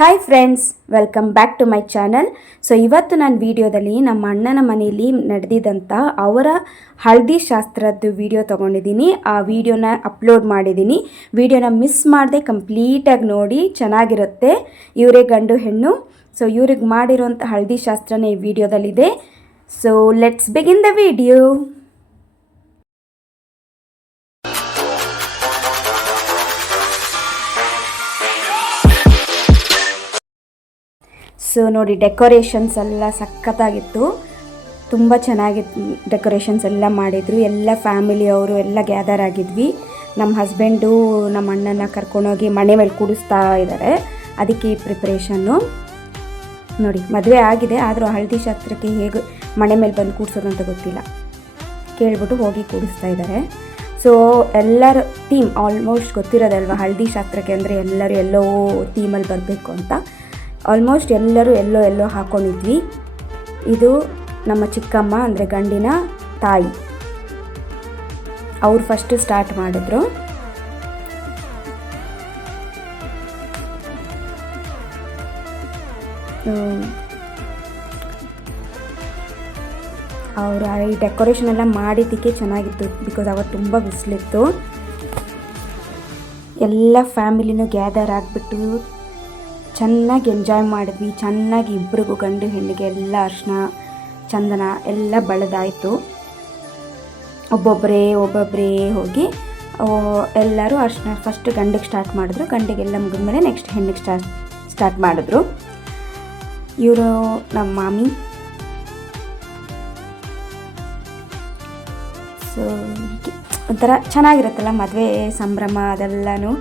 Hi friends, welcome back to my channel. So ಇವತ್ತು ನಾನು ವಿಡಿಯೋದಲ್ಲಿ ನಮ್ಮ ಅಣ್ಣನ ಮನೆಯಲ್ಲಿ ನಡೆದಿದ್ದಂಥ ಅವರ ಹಳದಿ ಶಾಸ್ತ್ರದ್ದು ವಿಡಿಯೋ ತೊಗೊಂಡಿದ್ದೀನಿ. ಆ ವಿಡಿಯೋನ ಅಪ್ಲೋಡ್ ಮಾಡಿದ್ದೀನಿ. ವಿಡಿಯೋನ ಮಿಸ್ ಮಾಡದೆ ಕಂಪ್ಲೀಟಾಗಿ ನೋಡಿ, ಚೆನ್ನಾಗಿರುತ್ತೆ. ಇವರೇ ಗಂಡು ಹೆಣ್ಣು. ಸೊ ಇವ್ರಿಗೆ ಮಾಡಿರೋಂಥ ಹಳದಿ ಶಾಸ್ತ್ರನೇ ಈ ವಿಡಿಯೋದಲ್ಲಿದೆ. So let's begin the video. So ನೋಡಿ, ಡೆಕೋರೇಷನ್ಸ್ ಎಲ್ಲ ಸಖತ್ತಾಗಿತ್ತು. ತುಂಬ ಚೆನ್ನಾಗಿತ್ತು. ಡೆಕೋರೇಷನ್ಸ್ ಎಲ್ಲ ಮಾಡಿದರು. ಎಲ್ಲ ಫ್ಯಾಮಿಲಿಯವರು ಎಲ್ಲ ಗ್ಯಾದರ್ ಆಗಿದ್ವಿ. ನಮ್ಮ ಹಸ್ಬೆಂಡು ನಮ್ಮ ಅಣ್ಣನ ಕರ್ಕೊಂಡೋಗಿ ಮನೆ ಮೇಲೆ ಕೂಡಿಸ್ತಾ ಇದ್ದಾರೆ. ಅದಕ್ಕೆ ಈ ಪ್ರಿಪ್ರೇಷನ್ನು ನೋಡಿ. ಮದುವೆ ಆಗಿದೆ, ಆದರೂ ಹಳದಿ ಶಾಸ್ತ್ರಕ್ಕೆ ಹೇಗೆ ಮನೆ ಮೇಲೆ ಬಂದು ಕೂಡಿಸೋದಂತ ಗೊತ್ತಿಲ್ಲ. ಕೇಳಿಬಿಟ್ಟು ಹೋಗಿ ಕೂಡಿಸ್ತಾ ಇದ್ದಾರೆ. ಸೊ ಎಲ್ಲರ ಥೀಮ್ ಆಲ್ಮೋಸ್ಟ್ ಗೊತ್ತಿರೋದಲ್ವ, ಹಳದಿ ಶಾಸ್ತ್ರಕ್ಕೆ ಅಂದರೆ ಎಲ್ಲರೂ ಎಲ್ಲೋ ಥೀಮಲ್ಲಿ ಬರಬೇಕು ಅಂತ. ಆಲ್ಮೋಸ್ಟ್ ಎಲ್ಲರೂ ಎಲ್ಲೋ ಹಾಕ್ಕೊಂಡಿದ್ವಿ. ಇದು ನಮ್ಮ ಚಿಕ್ಕಮ್ಮ ಅಂದರೆ ಗಂಡಿನ ತಾಯಿ. ಅವ್ರು ಫಸ್ಟ್ ಸ್ಟಾರ್ಟ್ ಮಾಡಿದ್ರು. ಅವರು ಈ ಡೆಕೋರೇಷನ್ ಎಲ್ಲ ಮಾಡಿದ್ದಕ್ಕೆ ಚೆನ್ನಾಗಿತ್ತು. ಬಿಕಾಸ್ ಅವತ್ತು ತುಂಬ ಬಿಸಿಲಿತ್ತು. ಎಲ್ಲ ಫ್ಯಾಮಿಲಿನೂ ಗ್ಯಾದರ್ ಆಗಿಬಿಟ್ಟು ಚೆನ್ನಾಗಿ ಎಂಜಾಯ್ ಮಾಡಿದ್ವಿ. ಚೆನ್ನಾಗಿ ಇಬ್ಬರಿಗೂ ಗಂಡು ಹೆಣ್ಣಿಗೆ ಎಲ್ಲ ಅರಿಶಿನ ಚಂದನ ಎಲ್ಲ ಬಳದಾಯಿತು. ಒಬ್ಬೊಬ್ಬರೇ ಹೋಗಿ ಎಲ್ಲರೂ ಅರಿಶಿನ ಫಸ್ಟ್ ಗಂಡಿಗೆ ಸ್ಟಾರ್ಟ್ ಮಾಡಿದ್ರು. ಗಂಡಿಗೆಲ್ಲ ಮುಗಿದ್ಮೇಲೆ ನೆಕ್ಸ್ಟ್ ಹೆಣ್ಣಿಗೆ ಸ್ಟಾರ್ಟ್ ಮಾಡಿದ್ರು. ಇವರು ನಮ್ಮ ಮಾಮಿ. ಸೊ ಒಂಥರ ಚೆನ್ನಾಗಿರುತ್ತಲ್ಲ ಮದುವೆ ಸಂಭ್ರಮ ಅದೆಲ್ಲನೂ.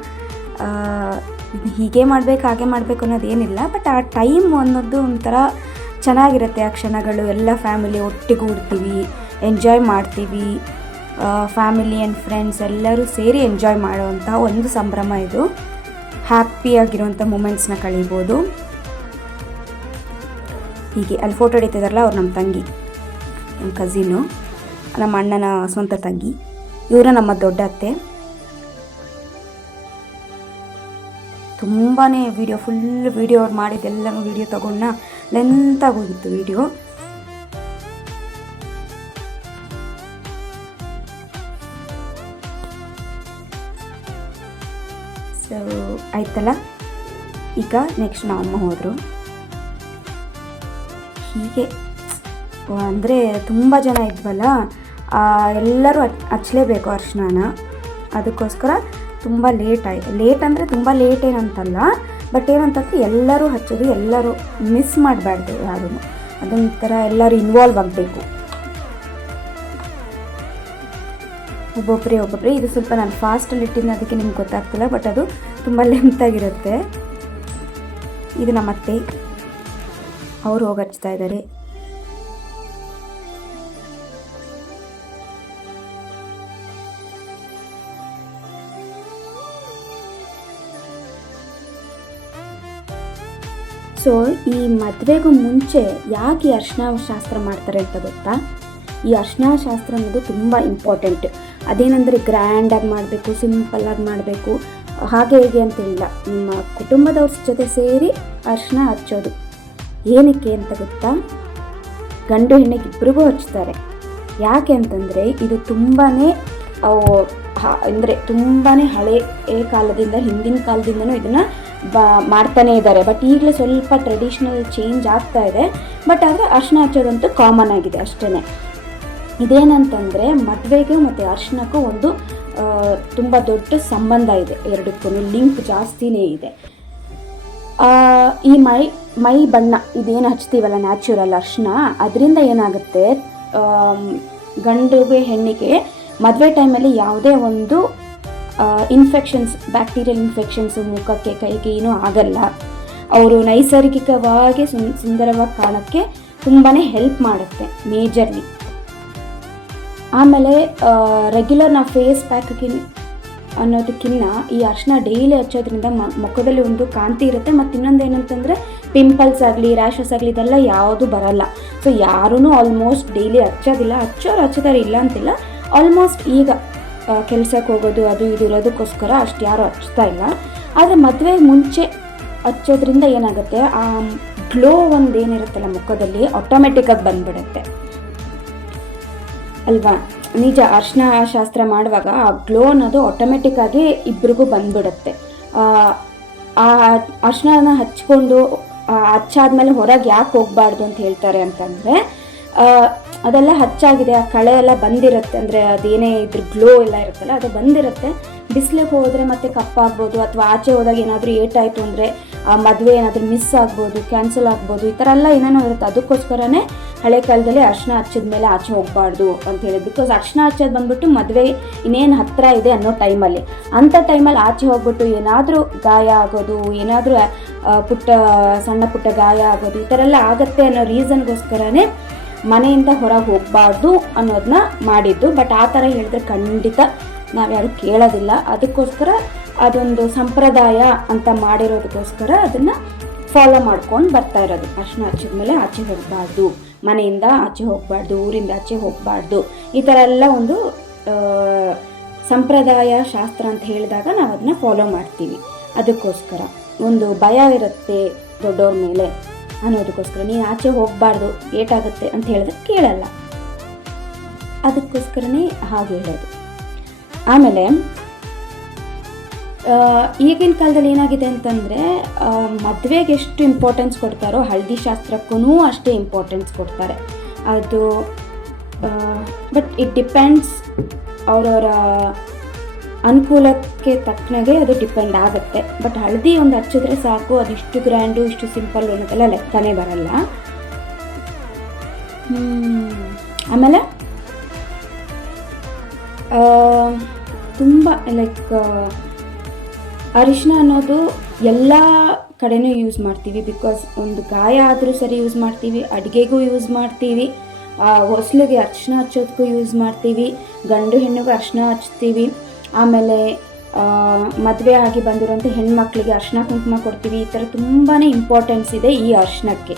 ಹೀಗೆ ಮಾಡಬೇಕು ಹಾಗೆ ಮಾಡಬೇಕು ಅನ್ನೋದೇನಿಲ್ಲ, ಬಟ್ ಆ ಟೈಮ್ ಅನ್ನೋದು ಒಂಥರ ಚೆನ್ನಾಗಿರುತ್ತೆ. ಆ ಕ್ಷಣಗಳು ಎಲ್ಲ ಫ್ಯಾಮಿಲಿ ಒಟ್ಟಿಗೂಡ್ತೀವಿ, ಎಂಜಾಯ್ ಮಾಡ್ತೀವಿ. ಫ್ಯಾಮಿಲಿ ಆ್ಯಂಡ್ ಫ್ರೆಂಡ್ಸ್ ಎಲ್ಲರೂ ಸೇರಿ ಎಂಜಾಯ್ ಮಾಡುವಂಥ ಒಂದು ಸಂಭ್ರಮ ಇದು. ಹ್ಯಾಪಿಯಾಗಿರುವಂಥ ಮೂಮೆಂಟ್ಸ್ನ ಕಳೀಬೋದು. ಹೀಗೆ ಅಲ್ಲಿ ಫೋಟೋ ಹಿಡಿತಿದಾರಲ್ಲ, ಅವ್ರು ನಮ್ಮ ತಂಗಿ, ನಮ್ಮ ಕಝಿನು, ನಮ್ಮ ಅಣ್ಣನ ಸ್ವಂತ ತಂಗಿ. ಇವರು ನಮ್ಮ ದೊಡ್ಡ ಅತ್ತೆ. ತುಂಬಾ ಫುಲ್ ವಿಡಿಯೋ ಅವ್ರು ಮಾಡಿದ್ದೆಲ್ಲನೂ ವಿಡಿಯೋ ತೊಗೊಂಡ ಲೆಂತಾಗಿ ಹೋಗಿತ್ತು ವಿಡಿಯೋ. ಸೊ ಆಯ್ತಲ್ಲ. ಈಗ ನೆಕ್ಸ್ಟ್ ನಮ್ಮ ಅಮ್ಮ ಹೋದರು. ಹೀಗೆ ಅಂದರೆ ತುಂಬ ಜನ ಇದ್ವಲ್ಲ, ಎಲ್ಲರೂ ಹಚ್ಚಲೇಬೇಕು ಅರಿಶಿನ. ಅದಕ್ಕೋಸ್ಕರ ತುಂಬ ಲೇಟ್ ಅಂದರೆ ತುಂಬ ಲೇಟ್ ಏನಂತಲ್ಲ, ಬಟ್ ಏನಂತಂದರೆ ಎಲ್ಲರೂ ಹಚ್ಚೋದು, ಎಲ್ಲರೂ ಮಿಸ್ ಮಾಡಬಾರ್ದು ಯಾರೂ. ಅದೊಂಥರ ಎಲ್ಲರೂ ಇನ್ವಾಲ್ವ್ ಆಗಬೇಕು. ಒಬ್ಬೊಬ್ಬರೇ. ಇದು ಸ್ವಲ್ಪ ನಾನು ಫಾಸ್ಟಲ್ಲಿ ಇಟ್ಟಿದ್ದೀನಿ, ಅದಕ್ಕೆ ನಿಮ್ಗೆ ಗೊತ್ತಾಗ್ತಿಲ್ಲ, ಬಟ್ ಅದು ತುಂಬ ಲೆಂತಾಗಿರುತ್ತೆ. ಇದು ನಮ್ಮ ಅತ್ತೆ, ಅವರು ಹೋಗಿ ಹಚ್ತಾ ಇದ್ದಾರೆ. ಸೊ ಈ ಮದುವೆಗೂ ಮುಂಚೆ ಯಾಕೆ ಈ ಅರಿಶಿನ ಶಾಸ್ತ್ರ ಮಾಡ್ತಾರೆ ಅಂತ ಗೊತ್ತಾ? ಈ ಅರಿಶಿನ ಶಾಸ್ತ್ರ ಅನ್ನೋದು ತುಂಬ ಇಂಪಾರ್ಟೆಂಟ್. ಅದೇನೆಂದರೆ ಗ್ರ್ಯಾಂಡಾಗಿ ಮಾಡಬೇಕು, ಸಿಂಪಲ್ಲಾಗಿ ಮಾಡಬೇಕು, ಹಾಗೆ ಹೇಗೆ ಅಂತೇಳಿಲ್ಲ. ನಿಮ್ಮ ಕುಟುಂಬದವ್ರ ಜೊತೆ ಸೇರಿ ಅರಿಶಿನ ಹಚ್ಚೋದು. ಏನಕ್ಕೆ ಅಂತ ಗೊತ್ತಾ? ಗಂಡು ಹೆಣ್ಣಿಗೆ ಇಬ್ಬರಿಗೂ ಹಚ್ತಾರೆ. ಯಾಕೆ ಅಂತಂದರೆ ಇದು ತುಂಬಾ ಅಂದರೆ ತುಂಬಾ ಹಳೆಯ ಕಾಲದಿಂದ, ಹಿಂದಿನ ಕಾಲದಿಂದನೂ ಇದನ್ನು ಮಾಡ್ತಾನೇ ಇದ್ದಾರೆ. ಬಟ್ ಈಗಲೇ ಸ್ವಲ್ಪ ಟ್ರೆಡಿಷ್ನಲ್ ಚೇಂಜ್ ಆಗ್ತಾ ಇದೆ. ಬಟ್ ಆದರೆ ಅರಿಶಿನ ಹಚ್ಚೋದಂತೂ ಕಾಮನ್ ಆಗಿದೆ ಅಷ್ಟೇ. ಇದೇನಂತಂದರೆ ಮದುವೆಗೂ ಮತ್ತು ಅರಿಶಿನಕ್ಕೂ ಒಂದು ತುಂಬ ದೊಡ್ಡ ಸಂಬಂಧ ಇದೆ. ಎರಡಕ್ಕೂ ಲಿಂಕ್ ಜಾಸ್ತಿನೇ ಇದೆ. ಈ ಮೈ ಬಣ್ಣ ಇದೇನು ಹಚ್ತೀವಲ್ಲ, ನ್ಯಾಚುರಲ್ ಅರಿಶಿನ, ಅದರಿಂದ ಏನಾಗುತ್ತೆ, ಗಂಡಿಗೆ ಹೆಣ್ಣಿಗೆ ಮದುವೆ ಟೈಮಲ್ಲಿ ಯಾವುದೇ ಒಂದು ಇನ್ಫೆಕ್ಷನ್ಸ್, ಬ್ಯಾಕ್ಟೀರಿಯಲ್ ಇನ್ಫೆಕ್ಷನ್ಸು ಮುಖಕ್ಕೆ ಕೈಗೆ ಏನೂ ಆಗಲ್ಲ. ಅವರು ನೈಸರ್ಗಿಕವಾಗಿ ಸುಂದರವಾಗಿ ಕಾಣೋಕ್ಕೆ ತುಂಬಾ ಹೆಲ್ಪ್ ಮಾಡುತ್ತೆ ಮೇಜರ್ಲಿ. ಆಮೇಲೆ ರೆಗ್ಯುಲರ್ ನಾವು ಫೇಸ್ ಪ್ಯಾಕ್ಗಿನ್ ಅನ್ನೋದಕ್ಕಿಂತ ಈ ಅರಿಶಿನ ಡೈಲಿ ಹಚ್ಚೋದ್ರಿಂದ ಮುಖದಲ್ಲಿ ಒಂದು ಕಾಂತಿ ಇರುತ್ತೆ. ಮತ್ತು ಇನ್ನೊಂದು ಏನಂತಂದರೆ ಪಿಂಪಲ್ಸ್ ಆಗಲಿ, ರ್ಯಾಷಸ್ ಆಗಲಿ, ಇದೆಲ್ಲ ಯಾವುದೂ ಬರಲ್ಲ. ಸೊ ಯಾರೂ ಆಲ್ಮೋಸ್ಟ್ ಡೈಲಿ ಹಚ್ಚೋದಿಲ್ಲ. ಹಚ್ಚೋರು ಇಲ್ಲ ಅಂತಿಲ್ಲ. ಆಲ್ಮೋಸ್ಟ್ ಈಗ ಕೆಲಸಕ್ಕೆ ಹೋಗೋದು ಅದು ಇದು ಇರೋದಕ್ಕೋಸ್ಕರ ಅಷ್ಟು ಯಾರೂ ಹಚ್ತಾ ಇಲ್ಲ. ಆದರೆ ಮದುವೆಗೆ ಮುಂಚೆ ಹಚ್ಚೋದ್ರಿಂದ ಏನಾಗುತ್ತೆ, ಆ ಗ್ಲೋ ಒಂದು ಏನಿರುತ್ತಲ್ಲ ಮುಖದಲ್ಲಿ ಆಟೋಮೆಟಿಕ್ಕಾಗಿ ಬಂದ್ಬಿಡುತ್ತೆ ಅಲ್ವಾ. ನಿಜ, ಅರಿಶಿನ ಶಾಸ್ತ್ರ ಮಾಡುವಾಗ ಆ ಗ್ಲೋ ಅನ್ನೋದು ಆಟೋಮೆಟಿಕ್ಕಾಗಿ ಇಬ್ಬರಿಗೂ ಬಂದ್ಬಿಡುತ್ತೆ. ಆ ಅರಿಶಿನ ಹಚ್ಕೊಂಡು ಹಚ್ಚಾದ್ಮೇಲೆ ಹೊರಗೆ ಯಾಕೆ ಹೋಗಬಾರ್ದು ಅಂತ ಹೇಳ್ತಾರೆ ಅಂತಂದರೆ, ಅದೆಲ್ಲ ಹಚ್ಚಾಗಿದೆ, ಆ ಕಳೆ ಎಲ್ಲ ಬಂದಿರುತ್ತೆ, ಅಂದರೆ ಅದೇನೇ ಇದ್ರ ಗ್ಲೋ ಎಲ್ಲ ಇರುತ್ತಲ್ಲ ಅದು ಬಂದಿರುತ್ತೆ. ಬಿಸಿಲಿಗೆ ಹೋದರೆ ಮತ್ತೆ ಕಪ್ಪಾಗ್ಬೋದು, ಅಥವಾ ಆಚೆ ಹೋದಾಗ ಏನಾದರೂ ಏಟಾಯಿತು ಅಂದರೆ ಮದುವೆ ಏನಾದರೂ ಮಿಸ್ ಆಗ್ಬೋದು, ಕ್ಯಾನ್ಸಲ್ ಆಗ್ಬೋದು, ಈ ಥರ ಎಲ್ಲ ಏನೇನೋ ಇರುತ್ತೆ. ಅದಕ್ಕೋಸ್ಕರನೇ ಹಳೆ ಕಾಲದಲ್ಲಿ ಅರಿಶಿನ ಹಚ್ಚಿದ ಮೇಲೆ ಆಚೆ ಹೋಗಬಾರ್ದು ಅಂತ ಹೇಳಿದ್ರು. ಬಿಕಾಸ್ ಅರಿಶಿನ ಹಚ್ಚೋದು ಬಂದ್ಬಿಟ್ಟು ಮದುವೆ ಇನ್ನೇನು ಹತ್ತಿರ ಇದೆ ಅನ್ನೋ ಟೈಮಲ್ಲಿ, ಅಂಥ ಟೈಮಲ್ಲಿ ಆಚೆ ಹೋಗ್ಬಿಟ್ಟು ಏನಾದರೂ ಗಾಯ ಆಗೋದು, ಏನಾದರೂ ಸಣ್ಣ ಪುಟ್ಟ ಗಾಯ ಆಗೋದು, ಈ ಥರ ಎಲ್ಲ ಆಗುತ್ತೆ ಅನ್ನೋ ರೀಸನ್ಗೋಸ್ಕರನೇ ಮನೆಯಿಂದ ಹೊರಗೆ ಹೋಗಬಾರ್ದು ಅನ್ನೋದನ್ನ ಮಾಡಿದ್ದು. ಬಟ್ ಆ ಥರ ಹೇಳಿದ್ರೆ ಖಂಡಿತ ನಾವ್ಯಾರು ಕೇಳೋದಿಲ್ಲ. ಅದಕ್ಕೋಸ್ಕರ ಅದೊಂದು ಸಂಪ್ರದಾಯ ಅಂತ ಮಾಡಿರೋದಕ್ಕೋಸ್ಕರ ಅದನ್ನು ಫಾಲೋ ಮಾಡ್ಕೊಂಡು ಬರ್ತಾ ಇರೋದು. ಅರಿಶಿನ ಹಚ್ಚಿದ ಮೇಲೆ ಆಚೆ ಹೋಗಬಾರ್ದು, ಮನೆಯಿಂದ ಆಚೆ ಹೋಗಬಾರ್ದು, ಊರಿಂದ ಆಚೆ ಹೋಗಬಾರ್ದು, ಈ ಥರ ಎಲ್ಲ ಒಂದು ಸಂಪ್ರದಾಯ ಶಾಸ್ತ್ರ ಅಂತ ಹೇಳಿದಾಗ ನಾವು ಅದನ್ನ ಫಾಲೋ ಮಾಡ್ತೀವಿ. ಅದಕ್ಕೋಸ್ಕರ ಒಂದು ಭಯ ಇರುತ್ತೆ ದೊಡ್ಡವ್ರ ಮೇಲೆ ಅನ್ನೋದಕ್ಕೋಸ್ಕರ. ನೀನು ಆಚೆ ಹೋಗಬಾರ್ದು, ಏಟಾಗುತ್ತೆ ಅಂತ ಹೇಳಿದ್ರೆ ಕೇಳಲ್ಲ, ಅದಕ್ಕೋಸ್ಕರನೇ ಹಾಗೆ ಹೇಳೋದು. ಆಮೇಲೆ ಈಗಿನ ಕಾಲದಲ್ಲಿ ಏನಾಗಿದೆ ಅಂತಂದರೆ, ಮದುವೆಗೆ ಎಷ್ಟು ಇಂಪಾರ್ಟೆನ್ಸ್ ಕೊಡ್ತಾರೋ ಹಳದಿ ಶಾಸ್ತ್ರಕ್ಕೂ ಅಷ್ಟೇ ಇಂಪಾರ್ಟೆನ್ಸ್ ಕೊಡ್ತಾರೆ. ಅದು ಬಟ್ ಇಟ್ ಡಿಪೆಂಡ್ಸ್, ಅವರವರ ಅನುಕೂಲಕ್ಕೆ ತಕ್ಕನಾಗೆ ಅದು ಡಿಪೆಂಡ್ ಆಗುತ್ತೆ. ಬಟ್ ಹಳದಿ ಒಂದು ಹಚ್ಚಿದ್ರೆ ಸಾಕು, ಅದಿಷ್ಟು ಗ್ರ್ಯಾಂಡು ಇಷ್ಟು ಸಿಂಪಲ್ ಅನ್ನೋದೆಲ್ಲ ಲೆಕ್ಕನೇ ಬರಲ್ಲ. ಆಮೇಲೆ ತುಂಬ ಲೈಕ್ ಅರಿಶಿನ ಅನ್ನೋದು ಎಲ್ಲ ಕಡೆನೂ ಯೂಸ್ ಮಾಡ್ತೀವಿ. ಬಿಕಾಸ್ ಒಂದು ಗಾಯ ಆದರೂ ಸರಿ ಯೂಸ್ ಮಾಡ್ತೀವಿ, ಅಡುಗೆಗೂ ಯೂಸ್ ಮಾಡ್ತೀವಿ, ಹೊಸ್ಲಿಗೆ ಅರಿಶಿನ ಹಚ್ಚೋದಕ್ಕೂ ಯೂಸ್ ಮಾಡ್ತೀವಿ, ಗಂಡು ಹೆಣ್ಣಿಗೂ ಅರಿಶಿನ ಹಚ್ತೀವಿ. ಆಮೇಲೆ ಮದುವೆ ಆಗಿ ಬಂದಿರೋಂಥ ಹೆಣ್ಮಕ್ಳಿಗೆ ಅರಿಶಿನ ಕುಂಕುಮ ಕೊಡ್ತೀವಿ. ಈ ಥರ ತುಂಬಾ ಇಂಪಾರ್ಟೆನ್ಸ್ ಇದೆ ಈ ಅರಿಶಿನಕ್ಕೆ.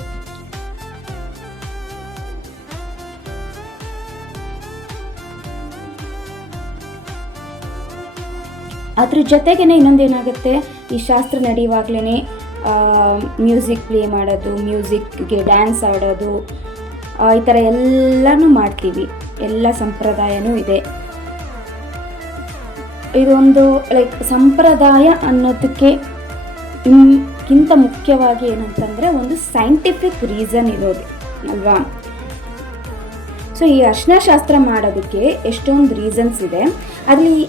ಅದ್ರ ಜೊತೆಗೇ ಇನ್ನೊಂದೇನಾಗುತ್ತೆ, ಈ ಶಾಸ್ತ್ರ ನಡೆಯುವಾಗಲೇ ಮ್ಯೂಸಿಕ್ ಪ್ಲೇ ಮಾಡೋದು, ಮ್ಯೂಸಿಕ್ಗೆ ಡ್ಯಾನ್ಸ್ ಆಡೋದು, ಈ ಥರ ಎಲ್ಲನೂ ಮಾಡ್ತೀವಿ. ಎಲ್ಲ ಸಂಪ್ರದಾಯನೂ ಇದೆ. ಇದೊಂದು ಲೈಕ್ ಸಂಪ್ರದಾಯ ಅನ್ನೋದಕ್ಕೆ ಕಿಂತ ಮುಖ್ಯವಾಗಿ ಏನಂತಂದರೆ ಒಂದು ಸೈಂಟಿಫಿಕ್ ರೀಸನ್ ಇರೋದು ಅಲ್ವಾ. ಸೊ ಈ ಅರಿಶಿನ ಶಾಸ್ತ್ರ ಮಾಡೋದಕ್ಕೆ ಎಷ್ಟೊಂದು ರೀಸನ್ಸ್ ಇದೆ. ಅದರಲ್ಲಿ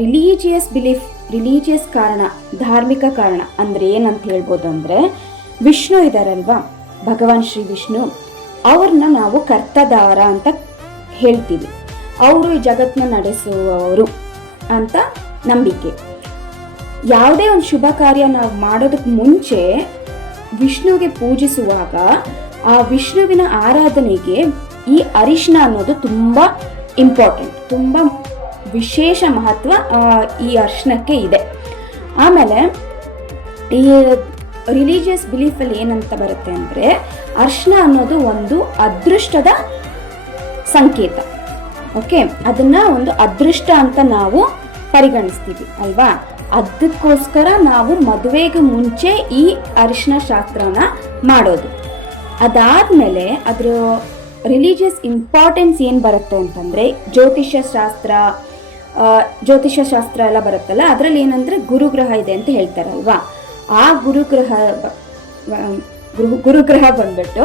ರಿಲೀಜಿಯಸ್ ಬಿಲೀಫ್, ರಿಲೀಜಿಯಸ್ ಕಾರಣ, ಧಾರ್ಮಿಕ ಕಾರಣ ಅಂದರೆ ಏನಂತ ಹೇಳ್ಬೋದು ಅಂದರೆ, ವಿಷ್ಣು ಇದ್ದಾರಲ್ವಾ, ಭಗವಾನ್ ಶ್ರೀ ವಿಷ್ಣು, ಅವ್ರನ್ನ ನಾವು ಕರ್ತದಾರ ಅಂತ ಹೇಳ್ತೀವಿ. ಅವರು ಈ ಜಗತ್ತನ್ನ ನಡೆಸುವವರು ಅಂತ ನಂಬಿಕೆ. ಯಾವುದೇ ಒಂದು ಶುಭ ಕಾರ್ಯ ನಾವು ಮಾಡೋದಕ್ಕೆ ಮುಂಚೆ ವಿಷ್ಣುವಿಗೆ ಪೂಜಿಸುವಾಗ ಆ ವಿಷ್ಣುವಿನ ಆರಾಧನೆಗೆ ಈ ಅರಿಶಿನ ಅನ್ನೋದು ತುಂಬ ಇಂಪಾರ್ಟೆಂಟ್, ತುಂಬ ವಿಶೇಷ ಮಹತ್ವ ಈ ಅರಿಶಿನಕ್ಕೆ ಇದೆ. ಆಮೇಲೆ ಈ ರಿಲಿಜಿಯಸ್ ಬಿಲೀಫಲ್ಲಿ ಏನಂತ ಬರುತ್ತೆ ಅಂದರೆ, ಅರಿಶಿನ ಅನ್ನೋದು ಒಂದು ಅದೃಷ್ಟದ ಸಂಕೇತ. ಓಕೆ, ಅದನ್ನು ಒಂದು ಅದೃಷ್ಟ ಅಂತ ನಾವು ಪರಿಗಣಿಸ್ತೀವಿ ಅಲ್ವಾ. ಅದಕ್ಕೋಸ್ಕರ ನಾವು ಮದುವೆಗೆ ಮುಂಚೆ ಈ ಅರಿಶಿನ ಶಾಸ್ತ್ರನ ಮಾಡೋದು. ಅದಾದಮೇಲೆ ಅದರ ರಿಲಿಜಿಯಸ್ ಇಂಪಾರ್ಟೆನ್ಸ್ ಏನು ಬರುತ್ತೆ ಅಂತಂದರೆ, ಜ್ಯೋತಿಷ್ಯ ಶಾಸ್ತ್ರ ಎಲ್ಲ ಬರುತ್ತಲ್ಲ, ಅದರಲ್ಲಿ ಏನಂದರೆ ಗುರುಗ್ರಹ ಇದೆ ಅಂತ ಹೇಳ್ತಾರಲ್ವಾ. ಆ ಗುರುಗ್ರಹ ಬಂದ್ಬಿಟ್ಟು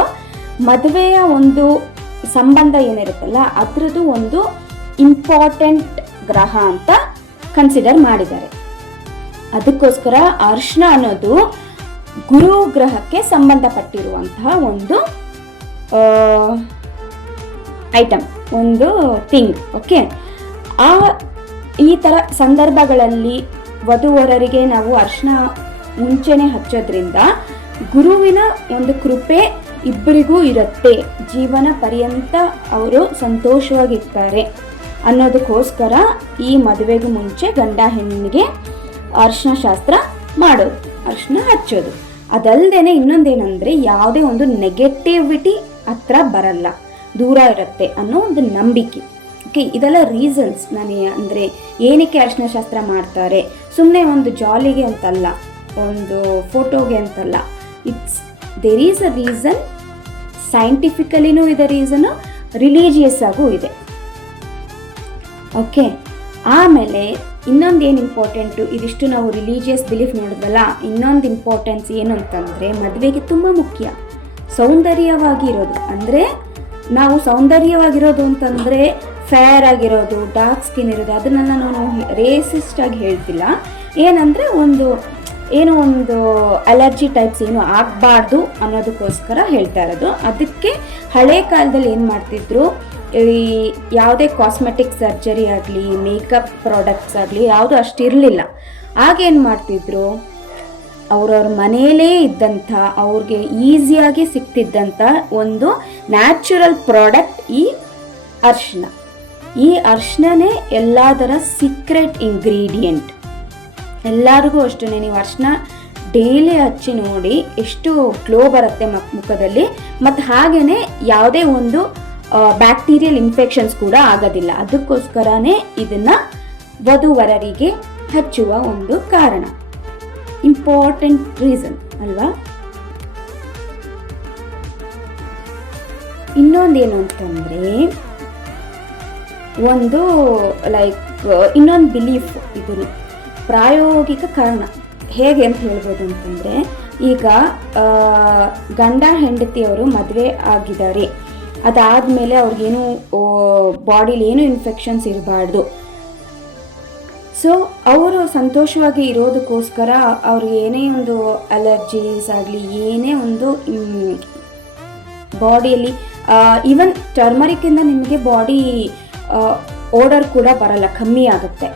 ಮದುವೆಯ ಒಂದು ಸಂಬಂಧ ಏನಿರುತ್ತಲ್ಲ ಅದರದ್ದು ಒಂದು ಇಂಪಾರ್ಟೆಂಟ್ ಗ್ರಹ ಅಂತ ಕನ್ಸಿಡರ್ ಮಾಡಿದ್ದಾರೆ. ಅದಕ್ಕೋಸ್ಕರ ಅರಿಶಿನ ಅನ್ನೋದು ಗುರುಗ್ರಹಕ್ಕೆ ಸಂಬಂಧಪಟ್ಟಿರುವಂತಹ ಒಂದು ಐಟಮ್, ಒಂದು ಥಿಂಗ್. ಓಕೆ, ಈ ಥರ ಸಂದರ್ಭಗಳಲ್ಲಿ ವಧುವರರಿಗೆ ನಾವು ಅರಿಶಿನ ಮುಂಚೆನೇ ಹಚ್ಚೋದ್ರಿಂದ ಗುರುವಿನ ಒಂದು ಕೃಪೆ ಇಬ್ಬರಿಗೂ ಇರುತ್ತೆ, ಜೀವನ ಪರ್ಯಂತ ಅವರು ಸಂತೋಷವಾಗಿರ್ತಾರೆ ಅನ್ನೋದಕ್ಕೋಸ್ಕರ ಈ ಮದುವೆಗೂ ಮುಂಚೆ ಗಂಡ ಹೆಣ್ಣಿಗೆ ಅರಿಶಿನ ಶಾಸ್ತ್ರ ಮಾಡೋದು, ಅರಿಶಿನ ಹಚ್ಚೋದು. ಅದಲ್ಲದೆ ಇನ್ನೊಂದೇನೆಂದರೆ, ಯಾವುದೇ ಒಂದು ನೆಗೆಟಿವಿಟಿ ಹತ್ರ ಬರಲ್ಲ, ದೂರ ಇರುತ್ತೆ ಅನ್ನೋ ಒಂದು ನಂಬಿಕೆ. ಓಕೆ, ಇದೆಲ್ಲ ರೀಸನ್ಸ್. ನಾನು ಅಂದರೆ ಏನಕ್ಕೆ ಅರಿಶಿನ ಶಾಸ್ತ್ರ ಮಾಡ್ತಾರೆ, ಸುಮ್ಮನೆ ಒಂದು ಜಾಲಿಗೆ ಅಂತಲ್ಲ. ಒಂದು ಫೋಟೋಗೆ ಅಂತಲ್ಲ. ದೇರ್ ಈಸ್ ಅ ರೀಸನ್, ಸೈಂಟಿಫಿಕಲಿನೂ ಇದೆ ರೀಸನು, ರಿಲೀಜಿಯಸ್ ಆಗೂ ಇದೆ. ಓಕೆ, ಆಮೇಲೆ ಇನ್ನೊಂದು ಏನು ಇಂಪಾರ್ಟೆಂಟು, ಇದಿಷ್ಟು ನಾವು ರಿಲೀಜಿಯಸ್ ಬಿಲೀಫ್ ನೋಡಿದ್ವಲ್ಲ, ಇನ್ನೊಂದು ಇಂಪಾರ್ಟೆನ್ಸ್ ಏನು ಅಂತಂದರೆ ಮದುವೆಗೆ ತುಂಬ ಮುಖ್ಯ ಸೌಂದರ್ಯವಾಗಿರೋದು. ಅಂದರೆ ನಾವು ಸೌಂದರ್ಯವಾಗಿರೋದು ಅಂತಂದರೆ ಫೇರ್ ಆಗಿರೋದು, ಡಾರ್ಕ್ ಸ್ಕಿನ್ ಇರೋದು, ಅದನ್ನೆಲ್ಲ ನಾನು ರೇಸಿಸ್ಟ್ ಆಗಿ ಹೇಳ್ತಿಲ್ಲ. ಏನಂದರೆ ಏನೋ ಒಂದು ಅಲರ್ಜಿ ಟೈಪ್ಸ್ ಏನು ಆಗಬಾರ್ದು ಅನ್ನೋದಕ್ಕೋಸ್ಕರ ಹೇಳ್ತಾ ಇರೋದು. ಅದಕ್ಕೆ ಹಳೆ ಕಾಲದಲ್ಲಿ ಏನು ಮಾಡ್ತಿದ್ರು, ಈ ಯಾವುದೇ ಕಾಸ್ಮೆಟಿಕ್ ಸರ್ಜರಿ ಆಗಲಿ, ಮೇಕಪ್ ಪ್ರಾಡಕ್ಟ್ಸ್ ಆಗಲಿ ಯಾವುದು ಅಷ್ಟಿರಲಿಲ್ಲ. ಆಗೇನು ಮಾಡ್ತಿದ್ರು, ಅವ್ರವ್ರ ಮನೆಯಲ್ಲೇ ಇದ್ದಂಥ, ಅವ್ರಿಗೆ ಈಸಿಯಾಗಿ ಸಿಗ್ತಿದ್ದಂಥ ಒಂದು ನ್ಯಾಚುರಲ್ ಪ್ರಾಡಕ್ಟ್ ಈ ಅರಿಶಿನ. ಈ ಅರಿಶಿನನೇ ಎಲ್ಲದರ ಸೀಕ್ರೆಟ್ ಇಂಗ್ರೀಡಿಯೆಂಟ್. ಎಲ್ಲರಿಗೂ ಅಷ್ಟೇ, ನೀವು ಅರಿಶಿನ ಡೈಲಿ ಹಚ್ಚಿ ನೋಡಿ ಎಷ್ಟು ಗ್ಲೋ ಬರುತ್ತೆ ಮುಖದಲ್ಲಿ. ಮತ್ತು ಹಾಗೆಯೇ ಯಾವುದೇ ಒಂದು ಬ್ಯಾಕ್ಟೀರಿಯಲ್ ಇನ್ಫೆಕ್ಷನ್ಸ್ ಕೂಡ ಆಗೋದಿಲ್ಲ. ಅದಕ್ಕೋಸ್ಕರನೇ ಇದನ್ನು ವಧುವರರಿಗೆ ಹಚ್ಚುವ ಒಂದು ಕಾರಣ, ಇಂಪಾರ್ಟೆಂಟ್ ರೀಸನ್ ಅಲ್ವಾ. ಇನ್ನೊಂದೇನು ಅಂತಂದರೆ ಒಂದು ಇನ್ನೊಂದು ಬಿಲೀಫ್, ಇದು ಪ್ರಾಯೋಗಿಕ ಕಾರಣ. ಹೇಗೆ ಅಂತ ಹೇಳ್ಬೋದು ಅಂತಂದರೆ, ಈಗ ಗಂಡ ಹೆಂಡತಿಯವರು ಮದುವೆ ಆಗಿದ್ದಾರೆ, ಅದಾದಮೇಲೆ ಅವ್ರಿಗೇನು ಬಾಡಿಲಿ ಏನೂ ಇನ್ಫೆಕ್ಷನ್ಸ್ ಇರಬಾರ್ದು. ಸೊ ಅವರು ಸಂತೋಷವಾಗಿ ಇರೋದಕ್ಕೋಸ್ಕರ ಅವ್ರಿಗೆ ಏನೇ ಒಂದು ಅಲರ್ಜೀಸ್ ಆಗಲಿ, ಏನೇ ಒಂದು ಬಾಡಿಯಲ್ಲಿ ಈವನ್ ಟರ್ಮರಿಕ್ಕಿಂದ ನಿಮಗೆ ಬಾಡಿ ಓಡರ್ ಕೂಡ ಬರಲ್ಲ, ಕಮ್ಮಿ ಆಗುತ್ತೆ.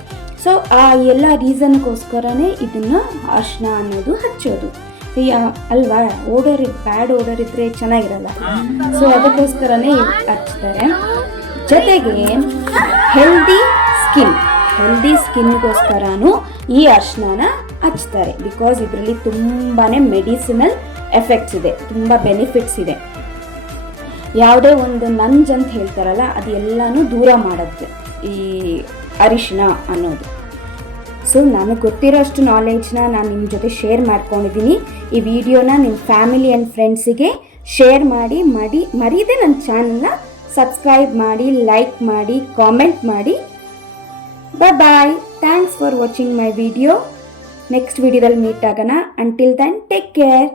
ಸೊ ಆ ಎಲ್ಲ ರೀಸನ್ಗೋಸ್ಕರನೇ ಇದನ್ನು ಅರಿಶಿನ ಅನ್ನೋದು ಹಚ್ಚೋದು ಅಲ್ವಾ. ಬ್ಯಾಡ್ ಓಡರ್ ಇದ್ದರೆ ಚೆನ್ನಾಗಿರಲ್ಲ, ಸೊ ಅದಕ್ಕೋಸ್ಕರನೇ ಹಚ್ತಾರೆ. ಜೊತೆಗೆ ಹೆಲ್ದಿ ಸ್ಕಿನ್ಗೋಸ್ಕರನೂ ಈ ಅರಿಶಿನ ಹಚ್ತಾರೆ. ಬಿಕಾಸ್ ಇದರಲ್ಲಿ ತುಂಬಾ ಮೆಡಿಸಿನಲ್ ಎಫೆಕ್ಟ್ಸ್ ಇದೆ, ತುಂಬ ಬೆನಿಫಿಟ್ಸ್ ಇದೆ. ಯಾವುದೇ ಒಂದು ನಂಜ್ ಅಂತ ಹೇಳ್ತಾರಲ್ಲ, ಅದು ಎಲ್ಲನೂ ದೂರ ಮಾಡುತ್ತೆ ಈ ಅರಿಶಿನ ಅನ್ನೋದು. ಸೊ ನನಗೆ ಗೊತ್ತಿರೋಷ್ಟು ನಾಲೆಡ್ಜ್ನ ನಾನು ನಿಮ್ಮ ಜೊತೆ ಶೇರ್ ಮಾಡ್ಕೊಂಡಿದ್ದೀನಿ. ಈ ವಿಡಿಯೋನ ನಿಮ್ಮ ಫ್ಯಾಮಿಲಿ ಆ್ಯಂಡ್ ಫ್ರೆಂಡ್ಸಿಗೆ ಶೇರ್ ಮಾಡಿ ಮರೀದೆ ನನ್ನ ಚಾನಲ್ನ ಸಬ್ಸ್ಕ್ರೈಬ್ ಮಾಡಿ, ಲೈಕ್ ಮಾಡಿ, ಕಾಮೆಂಟ್ ಮಾಡಿ. Bye. Thanks for watching my video. Next ವಿಡಿಯೋದಲ್ಲಿ ಮೀಟ್ ಆಗೋಣ. Until then take care.